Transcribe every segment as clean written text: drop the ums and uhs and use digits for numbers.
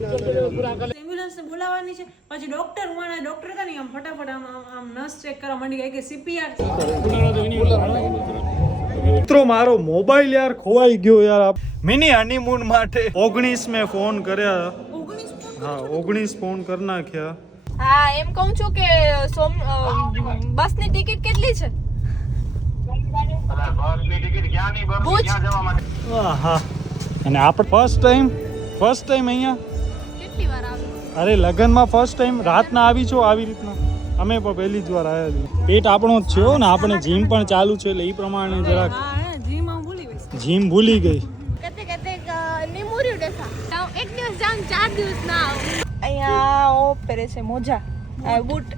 એમ્બ્યુલન્સને બોલાવવાની છે, પછી ડોક્ટર હતા ને આમ ફટાફટ આમ નસ ચેક કરવા માંડી ગઈ કે CPR. મિત્રો મારો મોબાઈલ યાર ખોવાઈ ગયો યાર. મિની હનીમૂન માટે 19 મેં ફોન કર્યા. 19 ફોન કરી નાખ્યા. હા એમ કહું છું કે બસની ટિકિટ કેટલી છે? બસની ટિકિટ ક્યાં ની બસ ક્યાં જવા માટે? હા અને આપણે ફર્સ્ટ ટાઈમ અહીંયા કેટલી વાર આવ્યો? અરે લગનમાં ફર્સ્ટ ટાઈમ રાતના આવી છો આવી રીતના. અમે પણ પહેલી જ વાર આવ્યા છીએ. પેટ આપણો જ છે ને, આપણે જીમ પણ ચાલુ છે એટલે એ પ્રમાણે જરાક જીમ ભૂલી ગઈ. નિમુર્યું દેખા એક દિવસ જાઉં 4 દિવસ ના આવું. અહીંયા ઓ પહેરે છે મોજા બૂટ.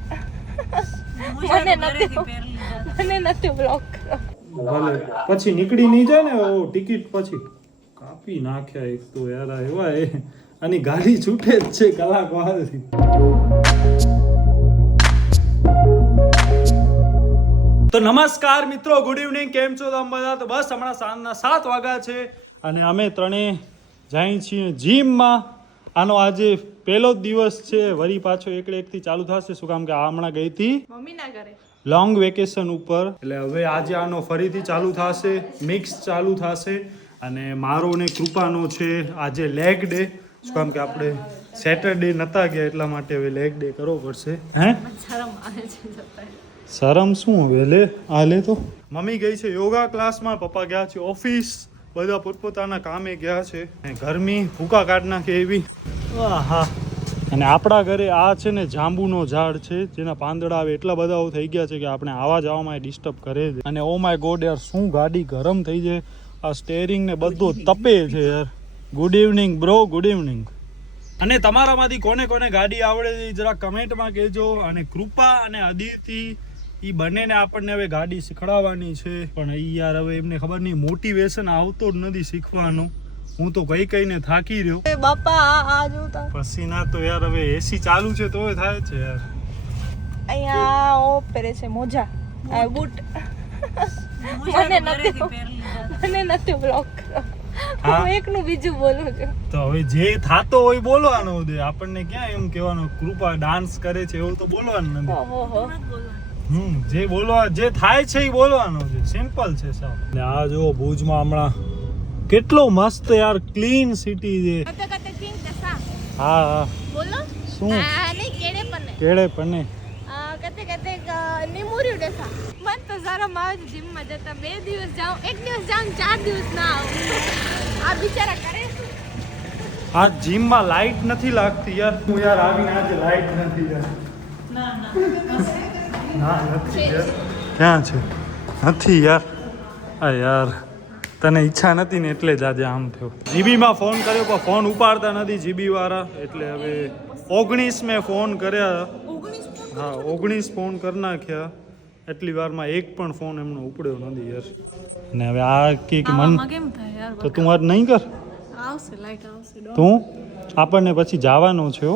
મને નથી બ્લોક કરો. ભલે પછી નીકળી નહીં જાય ને ટિકિટ પછી કાપી નાખ્યા એક તો યાર એવા આની ગાડી છૂટે જ છે કલાક વારથી. તો નમસ્કાર મિત્રો, ગુડ ઇવનિંગ. કેમ છો તમે બધા? તો બસ હમણાં સાંજના 7 વાગ્યા છે અને અમે ત્રણેય જઈએ છીએ જીમમાં. આનો આજે પહેલો જ દિવસ છે, વળી પાછો એકથી ચાલુ થશે. શું કામ કે આ હમણાં ગઈ હતી મમ્મીના ઘરે લોંગ વેકેશન ઉપર, એટલે હવે આજે આનો ફરીથી ચાલુ થશે, મિક્સ ચાલુ થશે. અને મારો ને કૃપાનો છે આજે લેગ ડે. શું કામ કે આપણે સેટરડે નતા ગયા એટલા માટે હવે લેગ ડે કરવો પડશે. હે શરમ શું હવે લે આ લે. તો મમ્મી ગઈ છે યોગા ક્લાસમાં, પપ્પા ગયા છે ઓફિસ, બધા પોતપોતાના કામે ગયા છે. ગરમી ભૂકા કાઢ નાખે એવી. હા અને આપણા ઘરે આ છે ને જાંબુનો ઝાડ છે જેના પાંદડા આવે એટલા બધા થઈ ગયા છે કે આપણે આવા જવામાં ડિસ્ટર્બ કરે છે. અને ઓ માય ગોડ યાર શું ગાડી ગરમ થઈ જાય, આ સ્ટેરિંગ ને બધું તપે છે યાર. Good evening bro, good evening. અને તમારામાંથી કોને કોને ગાડી આવડે છે જરા કમેન્ટમાં કહેજો. અને કૃપા અને અદિતિ એ બંનેને આપણને હવે ગાડી શીખડાવવાની છે, પણ એ યાર હવે એમને ખબર નહીં મોટિવેશન આવતો જ નથી શીખવાનું. હું તો કઈને થાકી રહ્યો બાપા. આ જોતા પસીના તો યાર હવે એસી ચાલુ છે તોય થાય છે યાર. અહીંયા ઓ પહેરે છે મોજા બૂટ. મને નથી બ્લોક કરો. હું એકનું બીજું બોલું છું. તો હવે જે થાતો હોય બોલવાનું દે, આપણને ક્યાં એમ કહેવાનું કૃપા ડાન્સ કરે છે એવું તો બોલવાનું નથી. જે બોલવા જે થાય છે એ બોલવાનું છે, સિમ્પલ છે સાવ. ને આ જો ભુજમાં હમણાં કેટલો મસ્ત યાર ક્લીન સિટી છે. હા હા બોલો શું કેળે પને નિમુર્યું દેખા. મન તો શરમ આવે છે જીમમાં જતા. 2 દિવસ જાઉં, એક દિવસ જાઉં 4 દિવસ ના આવું. આ બિચારા કરે શું? આ જીમમાં લાઈટ નથી લાગતી યાર. હું યાર આવીને આજે લાઈટ નથી યાર. ના નથી યાર. ક્યાં છે? નથી યાર. આ યાર તને ઈચ્છા નથી ને એટલે જ આજે આમ થયો. જીબીમાં ફોન કર્યો પણ ફોન ઉપાડતા નથી જીબી વાળા, એટલે હવે 19 મેં ફોન કર્યા. હા 19 ફોન કરી નાખ્યા. એટલી વારમાં એક પણ ફોન એમનો ઉપડ્યો નથી યાર. ને હવે આ કે મન તો તું આજ નહીં કર. તું આપણને પછી જવાનો છે.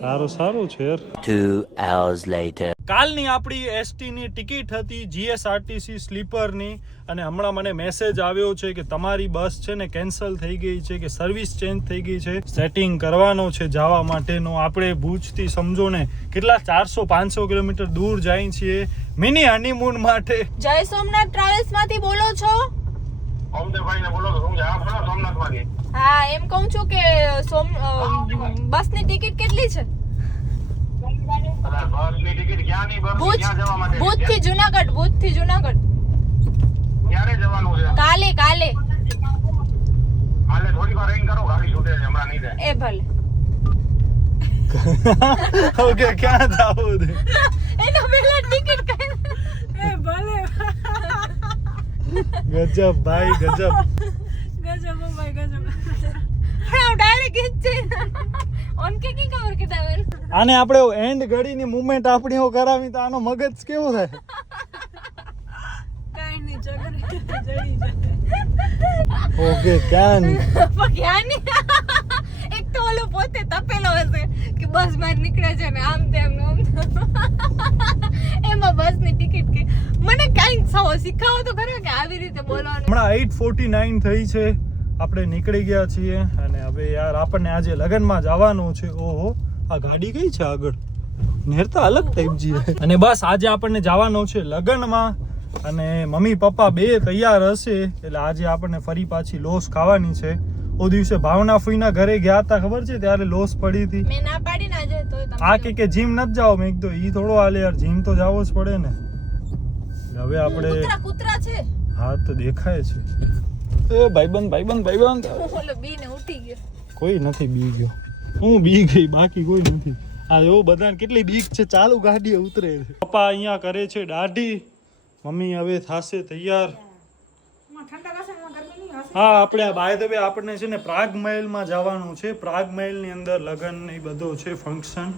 તારો સારું છે યાર. 2 hours later. કાલની આપણી એસટી ની ટિકિટ હતી GSRTC સ્લીપરની, અને હમણાં મને મેસેજ આવ્યો છે કે તમારી બસ છે ને કેન્સલ થઈ ગઈ છે, કે સર્વિસ ચેન્જ થઈ ગઈ છે, સેટિંગ કરવાનો છે જવા માટેનો. આપણે ભુજથી સમજો ને કેટલા 400-500 કિલોમીટર દૂર જાય છીએ મિની હનીમૂન માટે. જય સોમનાથ ટ્રાવેલ્સ માંથી બોલો છો? હા એમ કહું છું કે બસની ટિકિટ કેટલી છે? ભુજ થી જુનાગઢ. ક્યારે જવાનું છે? કાલે થોડી વાર રેન કરો, ગાડી છૂટે છે હમણાં નહીં જાય. એ ભલે. ઓકે ક્યાં જાવું છે? એનો પહેલા ટિકિટ કઈ. એ ભલે. ગજબ ભાઈ ગજબ. ગજબ ઓ ભાઈ ગજબ. હા ડાયરેક્ટ ઈચ્છે ઓન કે કી ખબર કે તાવેલ. આને આપણે એન્ડ ઘડીની મૂવમેન્ટ આપણી ઓ કરાવી તો આનો મગજ કેવો થાય? કાઈ નહીં જડી જાય. ઓકે ક્યાં એક તો ઓલો પોતે તપેલો હશે કે બસ બહાર નીકળે છે ને આમ તેમ એમાં બસની ટિકિટ કે મને કાંઈ શીખાવો તો ખરો કે આવી રીતે બોલવાનું. હમણાં 8:49 થઈ છે આપણે નીકળી ગયા છીએ અને હવે યાર આપણને આજે લગ્નમાં જવાનું છે. ઓહો આ ગાડી કઈ છે આગળ નેરતા અલગ ટાઈપ જી અને બસ આજે આપણને જવાનું છે લગ્નમાં અને મમ્મી પપ્પા બે તૈયાર હશે એટલે આજે આપણને ફરી પાછી લોસ ખાવાની છે. ઓ દિવસે ભાવના ફૂઈના ઘરે ગયા હતા ખબર છે ત્યારે લોસ પડી હતી. મેં ના પાડી ના જાય તોય તમે આ કે જીમ નથી જાવ. મેં કીધું ઈ થોડો હાલે યાર જીમ તો જાવો જ પડે ને. એટલે હવે આપણે કૂતરા છે. હા તો દેખાય છે. એ ભાઈબંધ ઓલો બી ને ઉઠી ગયો. કોઈ નથી બી ગયો. હું બી ગઈ બાકી કોઈ નથી. આ જો બધાને કેટલી બીક છે ચાલુ ગાડીએ ઉતરે છે. પપ્પા અહીંયા કરે છે દાઢી. મમ્મી હવે થાશે તૈયાર. હા આપણે બાય ધ વે આપણને છે ને પ્રાગ મહેલમાં જવાનું છે. પ્રાગ મહેલની અંદર લગ્ન ને બધો છે ફંક્શન.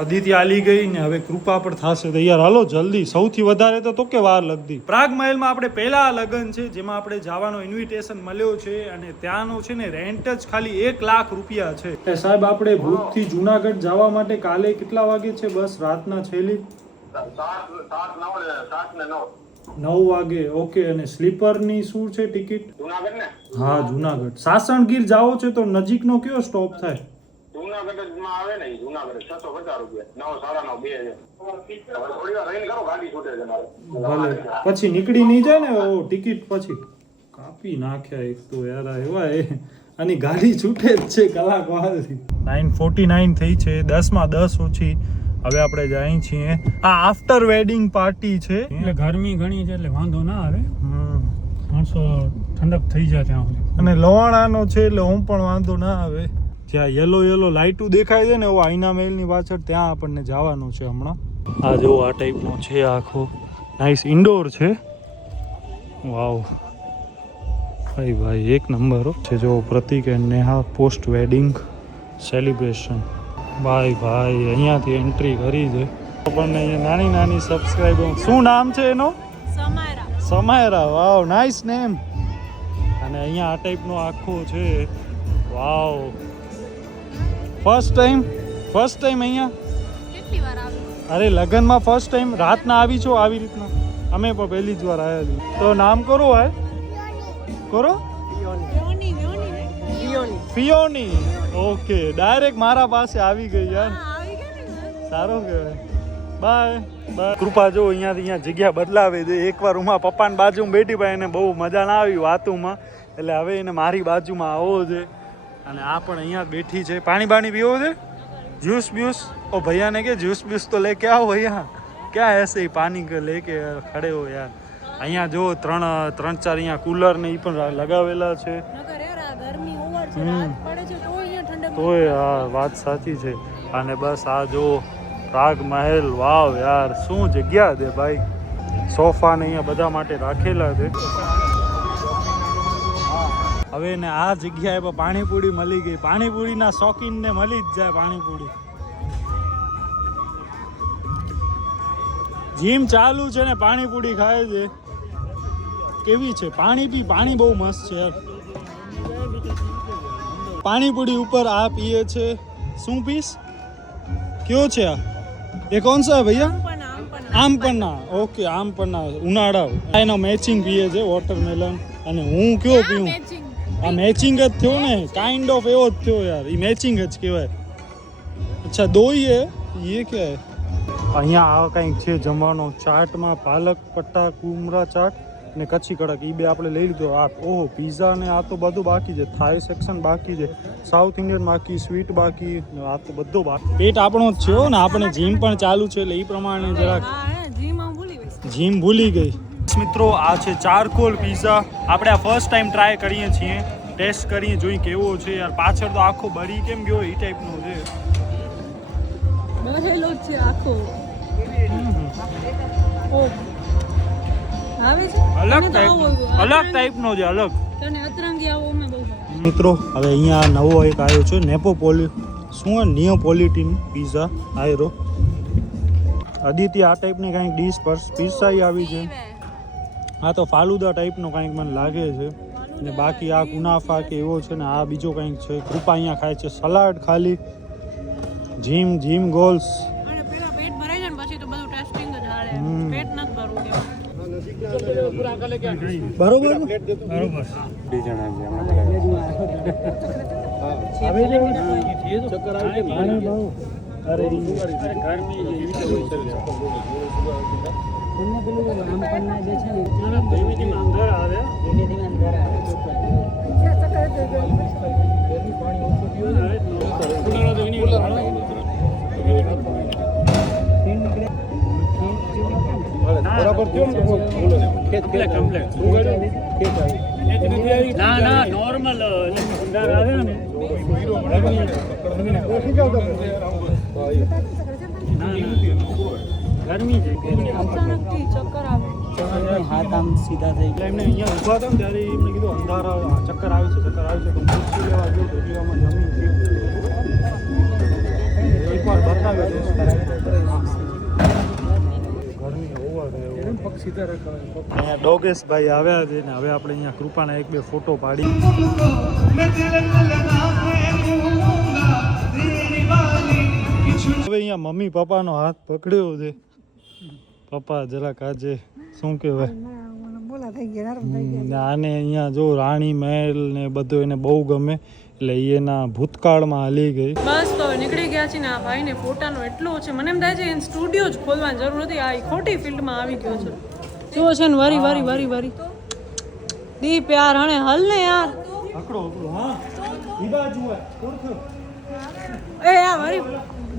અદિતિ આલી ગઈ ને હવે કૃપા પણ થાશે તૈયાર. હાલો જલ્દી. સૌથી વધારે તો કે વાર લગતી. પ્રાગ મહેલમાં આપણે પહેલા લગ્ન છે જેમાં આપણે જવાનો ઇન્વિટેશન મળ્યો છે અને ત્યાંનો છે ને રેન્ટ જ ખાલી 1 લાખ રૂપિયા છે. એ સાહેબ આપણે ભૂતથી જુનાગઢ જવા માટે કાલે કેટલા વાગે છે બસ રાતના છેલ્લી 9 વાગે. ઓકે અને સ્લીપરની શું છે ટિકિટ? જુનાગઢ ને હા જુનાગઢ. સાસણગીર જાવો છે તો નજીકનો કયો સ્ટોપ થાય? જુનાગઢ માં આવે ને જુનાગઢ 650 રૂપિયા 9 2.5 છે. થોડી વાર રહીને કરો ગાડી છૂટે છે મારે. ભલે પછી નીકળી નહીં જાય ને ઓ ટિકિટ પછી કાપી નાખ્યા એક તો યાર એવા એ આની ગાડી છૂટે જ છે કલાક વારથી. 9:49 થઈ છે 10 માં 10 ઓછી. હવે આપણે જઈએ છીએ. આ આફ્ટર વેડિંગ પાર્ટી છે એટલે ગરમી ઘણી છે એટલે વાંધો ના આવે. માણસો ઠંડક થઈ જાય ત્યાં સુધી. અને લોવાણાનો છે એટલે હું પણ વાંધો ના આવે. જ્યાં યલો લાઇટું દેખાય છે ને એવો આઈના મહેલની પાછળ ત્યાં આપણને જવાનું છે હમણાં. આ જો આ ટાઈપનો છે આખો નાઇસ ઇન્ડોર છે. વાવ ભાઈ એક નંબર છે. જો Pratik and Neha post wedding celebration. ભાઈ અહીંયાથી એન્ટ્રી કરી છે. આપણને અહીંયા નાની સબસ્ક્રાઈબર. શું નામ છે એનો? સમાયરા. Wow nice name. અને અહીંયા આ ટાઈપનો આખો છે. વાવ ફર્સ્ટ ટાઈમ અહીંયા. કેટલી વાર આવી? અરે લગનમાં ફર્સ્ટ ટાઈમ રાતના આવી છો આવી રીતના? અમે પણ પહેલી જ વાર આવ્યા છીએ. તો નામ કરો કરો ફિયોની. ઓકે ડાયરેક્ટ મારા પાસે આવી ગઈ યાર. સારો કહેવાય. બાય. કૃપા જો અહીંયા જગ્યા બદલાવે છે. એકવાર હું મારા પપ્પાની બાજુમાં બેઠી ભાઈ એને બહુ મજા ના આવી વાતુમાં એટલે હવે એને મારી બાજુમાં આવો છે. અને આ પણ અહીંયા બેઠી છે. પાણી પીવો છે? જ્यूस ब्यूस? ओ भैया ने के ज्यूस ब्यूस तो लेके आओ भैया. क्या ऐसे ही पानी लेके खड़े हो यार. અહીંયા જો ત્રણ ચાર અહીંયા કુલર ને ઈ પણ લગાવેલા છે. તોય હા વાત સાચી છે. અને બસ આ જો પ્રાગ મહેલ. વાવ યાર શું જગ્યા છે ભાઈ. સોફા ને અહીંયા બધા માટે રાખેલા છે. હવે ને આ જગ્યાએ પણ પાણીપુરી મળી ગઈ. પાણીપુરીના શોખીનને મળી જ જાય પાણીપુરી. જીમ ચાલુ છે ને પાણીપુરી ખાય છે. કેવી છે પાણી બહુ મસ્ત છે યાર. પાણીપુરી ઉપર આ પીએ છે. શું પીસ કયો છે આ? એ કોણ સા ભૈયા? આમ પન્ના. ઓકે આમ પન્ના ઉનાળા એનો મેચિંગ પીએ છે વોટરમેલન. અને હું કયો પીઉં? આ મેચિંગ જ થયો ને કાઇન્ડ ઓફ એવો જ થયો યાર. એ મેચિંગ જ કહેવાય. અચ્છા દોઈ હે ये क्या है? અહીંયા આ કંઈક છે જમવાનો. ચાટમાં પાલક પટ્ટા કુમરા ચાટ ને કચ્છી કડક એ બે આપણે લઈ લીધો. આ ઓહો પિઝા ને આ તો બધું બાકી છે. થાઈ સેક્શન બાકી છે. સાઉથ ઇન્ડિયન બાકી, સ્વીટ બાકી. આ તો બધું બાકી. પેટ આપણો જ છે ને. આપણે જીમ પણ ચાલુ છે એટલે એ પ્રમાણે જરાક જીમ ભૂલી ગઈ. મિત્રો આ છે ચારકોલ પિઝા. આપણે આ ફર્સ્ટ ટાઈમ ટ્રાય કરીએ છીએ. ટેસ્ટ કરીએ જોઈએ કેવો છે યાર. પાછળ તો આખો બરી કેમ ગયો એ ટાઈપનો છે. બહેલો છે આખો. અલગ ટાઈપનો છે. અલગ તને અતરંગી આવો મે બહુ. મિત્રો હવે અહીંયા નવો એક આવ્યો છે નિયોપોલિટીન પિઝા આયરો. અદિતિ આ ટાઈપની કંઈક ડીશ પર પીરસાઈ આવી છે. આ તો ફાલુદા ટાઈપનો કંઈક મને લાગે છે. ને બાકી આ કુનાફા કે એવો છે ને આ બીજો કંઈક છે. કૃપા અહીંયા ખાય છે સલાડ ખાલી. Gym goals. અને પેલા પેટ ભરાઈ જાય ને પછી તો બધું ટેસ્ટિંગ જ હાલે. પેટ નથી ભરવું કે બરોબર ના નોર્મલ અંધાર આવે ને ગરમી છે અચાનકથી ચક્કર આવે. હાથ આમ સીધા થઈ ગયા. એમને અહીંયા ઊભા હતા ને ત્યારે એમને કીધું અંધારા ચક્કર આવે છે તો પૂછી લેવા ગયો તો જીવામાં જમીન છે એકવાર બતાવે અહીંયા ડોગેશભાઈ આવ્યા છે ને હવે આપણે અહીંયા કૃપાના એક બે ફોટો પાડી. હવે અહીંયા મમ્મી પપ્પાનો હાથ પકડ્યો છે. પપ્પા જરાક આજે શું કહેવાય આને અહીંયા જો રાણી મહેલ ને બધું એને બહુ ગમે એટલે એના ભૂતકાળમાં હાલી ગઈ. બસ તો હવે નીકળી ગયા છે ને આ ભાઈને ફોટાનો એટલો છે મને એમ થાય છે એને સ્ટુડિયો જ ખોલવાની જરૂર નથી. આ ખોટી ફિલ્ડમાં આવી ગયો છે. જો છે ને વરી વરી વરી વરી દીપ યાર હણે હલ ને યાર પકડો હા ઈ બાજુ ઓળખ્યો. એ આ વરી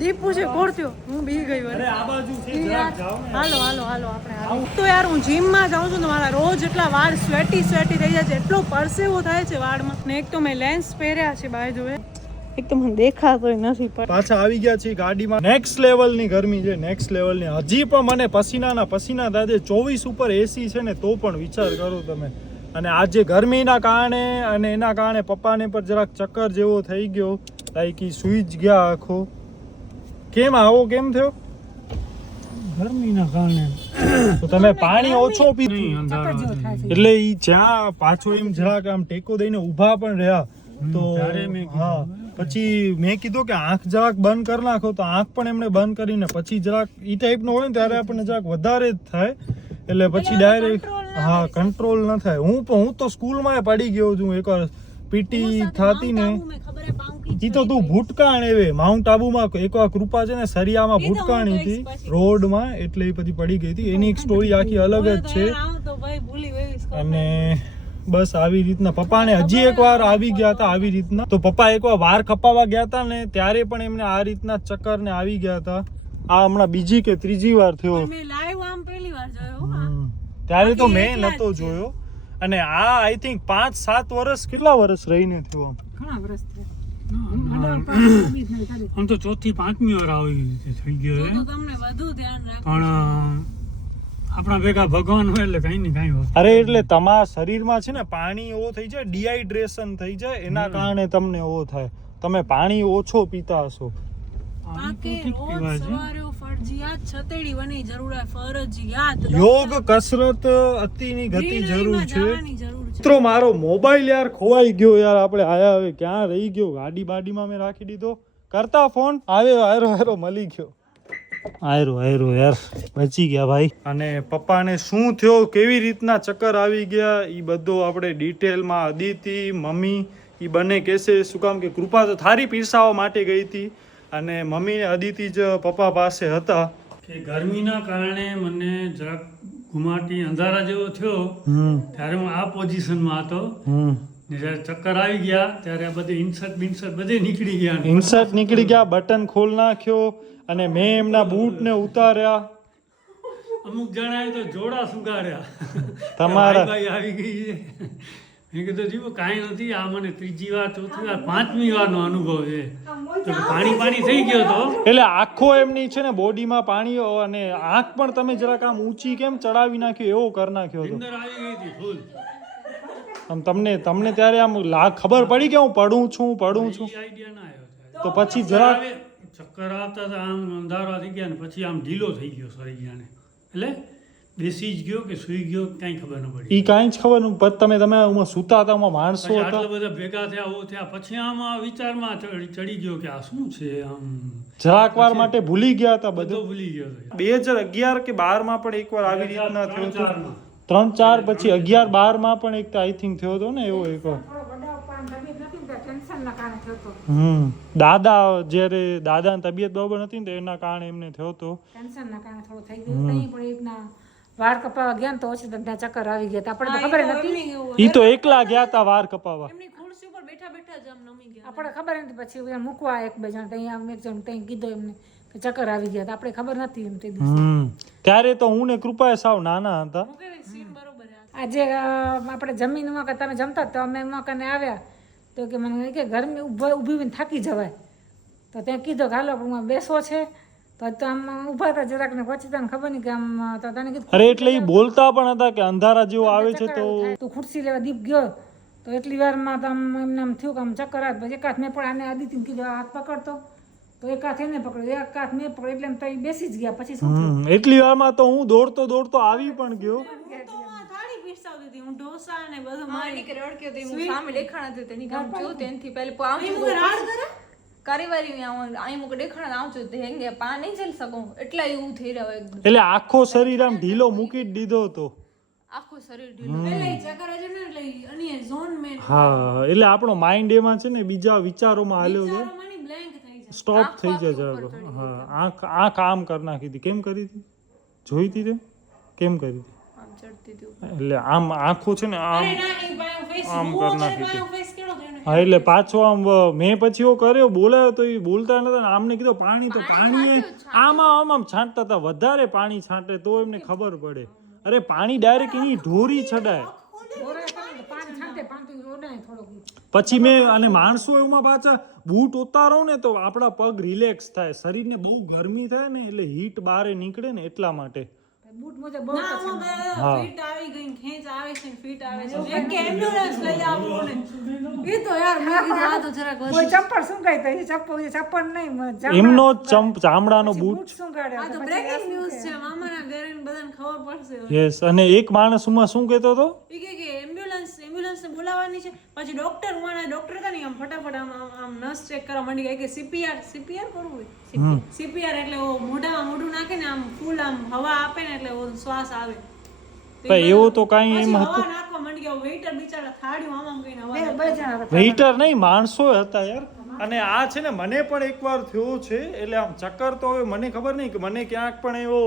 દીપુ છે કોરત્યો હું બી ગઈ વરી. અરે આ બાજુ છે જરાક જાઓ ને. હાલો હાલો હાલો આપણે હાલો. તો યાર હું જીમમાં જાઉં છું તો મારા રોજ એટલા વાળ સ્વેટી થઈ જાય છે એટલો પરસેવો થાય છે વાળમાં ને એક તો મેં લેન્સ પહેર્યા છે બાય ધ વે એક તો મને દેખાતોય નથી પણ પાછા આવી ગયા છે ગાડીમાં. નેક્સ્ટ લેવલની ગરમી છે નેક્સ્ટ લેવલની. હજી પણ મને પસીનાના પસીના દાદે 24 ઉપર એસી છે ને તો પણ વિચાર કરો તમે. અને આજે ગરમીના કારણે અને એના કારણે પપ્પાને પર જરાક ચક્કર જેવો થઈ ગયો લાઈક ઈ સુઈ જ ગયા આખો. કેમ આવો કેમ થયો? ગરમીના કારણે તો તમે પાણી ઓછો પીધું નહીં અંધારો એટલે ઈ જ્યાં પાછો એમ જરાક આમ ટેકો દઈને ઊભા પણ રહ્યા તો ત્યારે મેં કીધું. હા પછી મેં કીધું કે આંખ જરાક બંધ કરી નાખો તો આંખ પણ એમણે બંધ કરીને પછી જરાક ઈ ટાઈપનો હોય ને ત્યારે આપણને જરાક વધારે જ થાય એટલે પછી ડાયરેક્ટ હા કંટ્રોલ ન થાય. હું તો સ્કૂલમાં પડી ગયો છું એકવાર પીટી થતી ને ઈ તો તું ભૂટકાણ એવે માઉન્ટ આબુમાં એકવાર કૃપા છે ને સરિયામાં ભૂટકાણી હતી રોડમાં એટલે એ પછી પડી ગઈ હતી. એની એક સ્ટોરી આખી અલગ જ છે. અને બસ આવી રીતના પપ્પાને હજી એકવાર આવી ગયા હતા આવી રીતના. તો પપ્પા એકવાર વાળ કપાવવા ગયા હતા ને ત્યારે પણ એમને આ રીતના ચક્કર ને આવી ગયા હતા. આ હમણાં બીજી કે ત્રીજી વાર થયો. મેં લાઈવ આમ પહેલી વાર જોયો ત્યારે તો મેં નતો જોયો. અને આ આઈ થિંક 5-7 વર્ષ કેટલા વર્ષ રહીને થયો આમ ઘણા વર્ષ આમ તો 4થી 5મી વાર આવી રીતે થઈ ગયો છે તો તમને વધુ ધ્યાન રાખવું પણ આપણા ભેગા ભગવાન હોય એટલે કઈ ને કઈ હોય. અરે એટલે તમારા શરીરમાં છે ને પાણી એવો થઈ જાય ડિહાઇડ્રેશન થઈ જાય એના કારણે તમને એવો થાય. તમે પાણી ઓછો પીતા હશો. બાકી રોજ સવારે ફરજિયાત છતેડી બની જરૂર છે ફરજિયાત યોગ કસરત અતિની ગતિ જરૂર છે. જવાની જરૂર છે. મિત્રો મારો મોબાઈલ યાર ખોવાઈ ગયો યાર. આપણે આયા હવે ક્યાં રહી ગયો? ગાડી બાડીમાં મેં રાખી દીધો. કરતા ફોન આયરો મળી ગયો. આયરો યાર બચી ગયા ભાઈ. અને પપ્પાને શું થયો કેવી રીતના ચક્કર આવી ગયા એ બધું આપણે ડિટેલમાં અદિતિ મમ્મી એ બંને કહેશે. શું કામ કે કૃપા તો થારી પીરસાવવા માટે ગઈ હતી અને મમ્મી ને અદિતિ જ પપ્પા પાસે હતા. કે ગરમીના કારણે મને જરાક ઘુમાટી અંધારા જેવો થયો ત્યારે હું આ પોઝિશનમાં હતો ને જ્યારે ચક્કર આવી ગયા ત્યારે આ બધે ઇન્સર્ટ બધે નીકળી ગયા. ઇન્સર્ટ નીકળી ગયા બટન ખોલ નાખ્યો અને મેં એમના બૂટ ને ઉતાર્યા. અમુક જણાએ તો જોડા સુગાડ્યા. તમારા ભાઈ આવી ગઈ છે. મેં કીધું જીવો કાંઈ નથી આ મને ત્રીજી વાર ચોથી વાર 5મી વારનો અનુભવ છે. તો પાણી થઈ ગયો તો એટલે આખો એમની છે ને બોડીમાં પાણી અને આંખ પણ તમે જરાક આમ ઊંચી કેમ ચડાવી નાખ્યો એવો કરી નાખ્યો હતો. અંદર આવી ગઈ હતી ફૂલ. આમ તમને ત્યારે આમ ખબર પડી કે હું પડું છું આઈડિયા ના આવ્યો તો પછી જરાક ચક્કર આવતા હતા આમ અંધારા થઈ ગયા ને પછી આમ ઢીલો થઈ ગયો શરીર જાણે એટલે બેસી જ ગયો કે સુઈ ગયો કાંઈ ખબર ન પડી. ઈ કાંઈ જ ખબર ન પછી તમે સૂતા હતા માણસો હતા આટલા બધા ભેગા થયા પછી આમ વિચારમાં ચડી ગયો કે આ શું છે આમ જરાક વાર માટે ભૂલી ગયા હતા બધો બધું. ભૂલી ગયો 2011 કે 12 માં પણ એકવાર આવી રીતના થયું હતું. 3-4 પછી 11-12 માં પણ એક આઈ થિંક થયો હતો ને એવો એક દાદા જ્યારે દાદાની તબિયત બરોબર નથી ને તો એના કારણે એમને થયો હતો. ટેન્શનના કારણે થોડું થઈ ગયું તઈ પણ એકના વાળ કપાવા ગયા ને તો ઓછી ધંધા ચક્કર આવી ગયા હતા. આપણે તો ખબર નથી. ઈ તો એકલા ગયા તા વાર કપાવા. એમની ખુરશી ઉપર બેઠા બેઠા જ આમ નમી ગયા. આપણે ખબર નથી. પછી મૂકવા એક બે જણ તઈ આમ એક જણ તઈ કીધું એમને કે ચક્કર આવી ગયા હતા. આપણે ખબર નથી એમ તે દિવસે. ત્યારે તો હું ને કૃપાએ સાવ નાના હતા. સીન બરોબર છે. આજે આપણે જમીનમાં કે તમે જમતા તો અમે એમાં કને આવ્યા તો કે મને કે ગરમી ઊભી થાકી જવાય તો ત્યાં કીધું કે હાલો પણ બેસવો છે તો આમ ઊભા હતા જરાક ને પછી તને ખબર નહીં કે આમ તો તને કીધું અરે એટલે ઈ બોલતા પણ હતા કે અંધારા જેવો આવે છે તો તું ખુરશી લેવા દીપ ગયો તો એટલી વારમાં તો આમ એમને આમ થયું કે આમ ચક્કર આવે પછી એક હાથ મેં પણ આને આદિત્યને કીધું હાથ પકડતો તો એક હાથ એને પકડ્યો એક હાથ મેં પકડ્યો એટલે એમ તો એ બેસી જ ગયા પછી શું થયું એટલી વારમાં તો હું દોડતો આવી પણ ગયો. થાળી પીરસાવતી હતી હું ઢોસા ને બધું મારી કે રડક્યો તો હું સામે દેખાણા હતું તેની કામ જો તેનથી પહેલે હું રાડ કરે કારીવારી में आई मुके देखण आवજો તે હેંગે પા નહીં જલ સકો એટલા એવું થઈ રહ્યો એકદમ એટલે આખો શરીર આમ ઢીલો મૂકી જ દીધો હતો. આખું શરીર ઢીલું પેલા ચક્કર છે ને એટલે અન્ય ઝોન મે હા એટલે આપણો માઇન્ડ એમાં છે ને બીજા વિચારોમાં હાલ્યો છે. મારી બ્લેન્ક થઈ જાય. સ્ટોપ થઈ જાય જરાક. હા આ કામ કરી નાખી હતી. કેમ કરી હતી જોઈ હતી તે કેમ કરી હતી આમ ચડતી હતી એટલે આમ આંખો છે ને આમ ના એ બાયો ફેસ આમ કરી નાખી હતી. ફેસ કેળો થયો ને હા એટલે પાછો આમ મેં પછી એવો કર્યો બોલાયો તો એ બોલતા નતા ને આમને કીધું પાણી તો પાણી આમ છાંટતા હતા. વધારે પાણી છાંટે તો એમને ખબર પડે. અરે પાણી ડાયરેક્ટ એની ઢોરી છડાય. પાણી છાંટે પાણી ઓડાય થોડુંક પછી મેં અને માણસો એમાં પાછા બૂટ ઉતારો ને તો આપણા પગ રિલેક્સ થાય. શરીરને બહુ ગરમી થાય ને એટલે હીટ બહાર નીકળે ને એટલા માટે. બૂટ મુજબ બહુ પસંદ ફીટ આવી ગઈ ને ખેંચ આવે છે ને ફીટ આવે છે એક કે એમ્બ્યુલન્સ લઈ આવો ને એ તો યાર મેં કીધું આ તો જરાક કોઈ ચપ્પલ શું કાય તો ચપ્પલ નહીં એમનો ચામડાનો બૂટ. બૂટ શું કાઢે આ તો બ્રેકિંગ ન્યૂઝ છે મામાના ઘરે ને બધાને ખબર પડશે યસ અને એક માણસ શું કહેતો હતો એ કે એમ્બ્યુલન્સ ને બોલાવવાની છે પછી ડોક્ટર હતા ને આમ ફટાફટ આમ નસ ચેક કરવા માંડી ગયા કે સીપીઆર કરવું હોય. સીપીઆર એટલે મોઢામાં મોઢું નાખે ને આમ ફૂલ આમ હવા આપે ને એટલે શ્વાસ આવે. પણ એવું તો કાંઈ એમ હવા હતું. નાખવા માંડી ગયા વેઇટર બિચારા થાળીઓ આમ કઈને હવા બે જણા વેઇટર નહીં માણસો હતા યાર. અને આ છે ને મને પણ એકવાર થયો છે એટલે આમ ચક્કર તો હવે મને ખબર નહીં કે મને ક્યાંક પણ એવો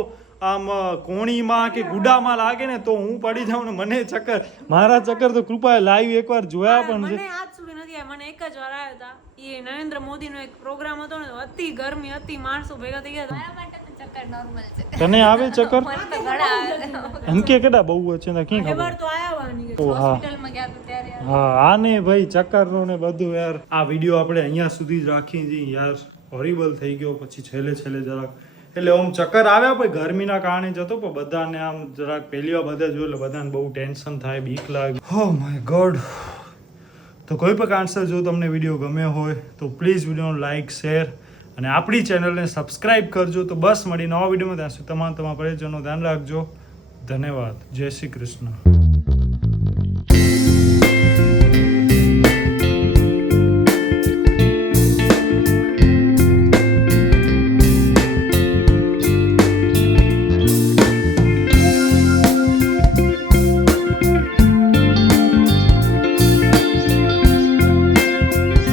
આમ કોણીમાં કે ગુડામાં લાગે ને તો હું પડી જાઉં ને મને ચક્કર. મારા ચક્કર તો કૃપાએ લાઈવ એકવાર જોયા પણ છે. મને આજ સુધી નથી આવ્યા. મને એક જ વાર આવ્યા હતા. એ નરેન્દ્ર મોદીનો એક પ્રોગ્રામ હતો ને અતિ ગરમી હતી માણસો ભેગા થઈ ગયા હતા. મારા માટે તો ચક્કર નોર્મલ છે તને આવે ચક્કર મને તો ઘણા આવે એમ કે કેટલા બહુ છે ને ક્યાં ખબર. એવાર તો આવ્યા ઓ હા હોસ્પિટલમાં ગયા તો ત્યારે હા આને ભાઈ ચક્કરનો ને બધું યાર. આ વિડીયો આપણે અહીંયા સુધી જ રાખી હતી યાર. હોરિબલ થઈ ગયો પછી છેલ્લે જરાક એટલે આમ ચક્કર આવ્યા પણ ગરમીના કારણે જતો પણ બધાને આમ જરાક પહેલી વાર બધા જોયું એટલે બધાને બહુ ટેન્શન થાય બીક લાગે. Oh my God. તો કોઈ પણ કારણસર જો તમને વિડીયો ગમ્યો હોય તો પ્લીઝ વિડીયોનો લાઇક શેર અને આપણી ચેનલને સબસ્ક્રાઇબ કરજો. તો બસ મળી નવા વિડીયોમાં ત્યાં સુધી તમારા પરિજનોનું ધ્યાન રાખજો. ધન્યવાદ. જય શ્રી કૃષ્ણ.